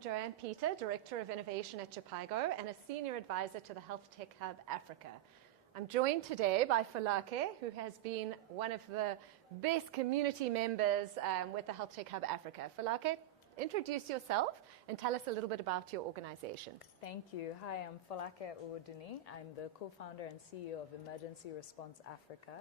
Joanne Peter, Director of Innovation at Jhpiego and a Senior Advisor to the Health Tech Hub Africa. I'm joined today by Folake, who has been one of the best community members with the Health Tech Hub Africa. Folake, introduce yourself and tell us a little bit about your organization. Thank you. Hi, I'm Folake Owodunni. I'm the co-founder and CEO of Emergency Response Africa.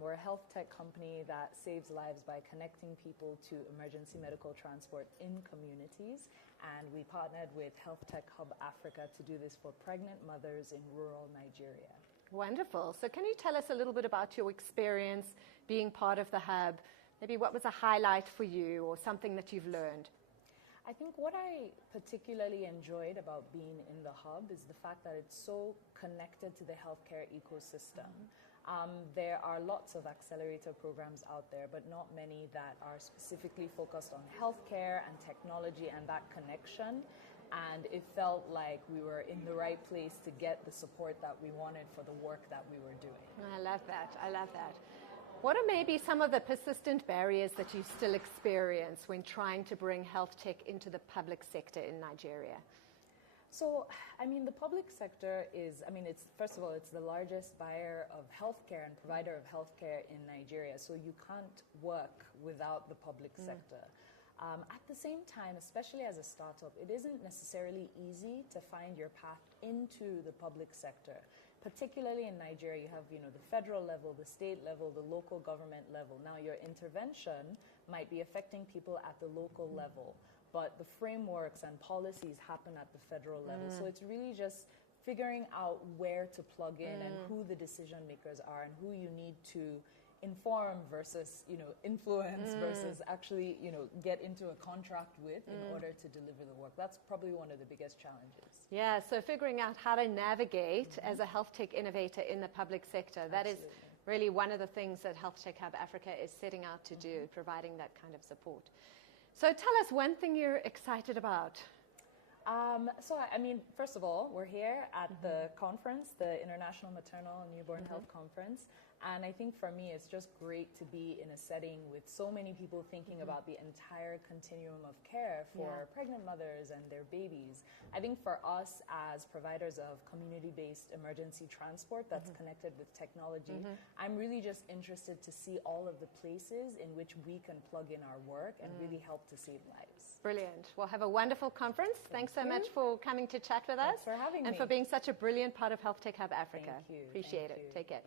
We're a health tech company that saves lives by connecting people to emergency medical transport in communities. And we partnered with Health Tech Hub Africa to do this for pregnant mothers in rural Nigeria. Wonderful. So can you tell us a little bit about your experience being part of the hub? Maybe what was a highlight for you or something that you've learned? I think what I particularly enjoyed about being in the hub is the fact that it's so connected to the healthcare ecosystem. There are lots of accelerator programs out there, but not many that are specifically focused on healthcare and technology and that connection. And it felt like we were in the right place to get the support that we wanted for the work that we were doing. I love that. I love that. What are maybe some of the persistent barriers that you still experience when trying to bring health tech into the public sector in Nigeria? So, the public sector is, first of all, it's the largest buyer of healthcare and provider of healthcare in Nigeria. So you can't work without the public sector. At the same time, especially as a startup, it isn't necessarily easy to find your path into the public sector. Particularly in Nigeria, you have the federal level, the state level, the local government level. Now, your intervention might be affecting people at the local level, but the frameworks and policies happen at the federal level. So it's really just figuring out where to plug in and who the decision makers are and who you need to inform versus influence versus actually get into a contract with in order to deliver the work. That's probably one of the biggest challenges. Yeah, so figuring out how to navigate as a health tech innovator in the public sector. That is really one of the things that Health Tech Hub Africa is setting out to do, providing that kind of support. So tell us one thing you're excited about. First of all, we're here at the conference, the International Maternal and Newborn Health Conference. And I think for me, it's just great to be in a setting with so many people thinking about the entire continuum of care for pregnant mothers and their babies. I think for us as providers of community-based emergency transport that's connected with technology, I'm really just interested to see all of the places in which we can plug in our work and really help to save lives. Brilliant. Well, have a wonderful conference. Thanks so much for coming to chat with us. Thanks for having me. And for being such a brilliant part of Health Tech Hub Africa. Thank you. Appreciate it. Take care.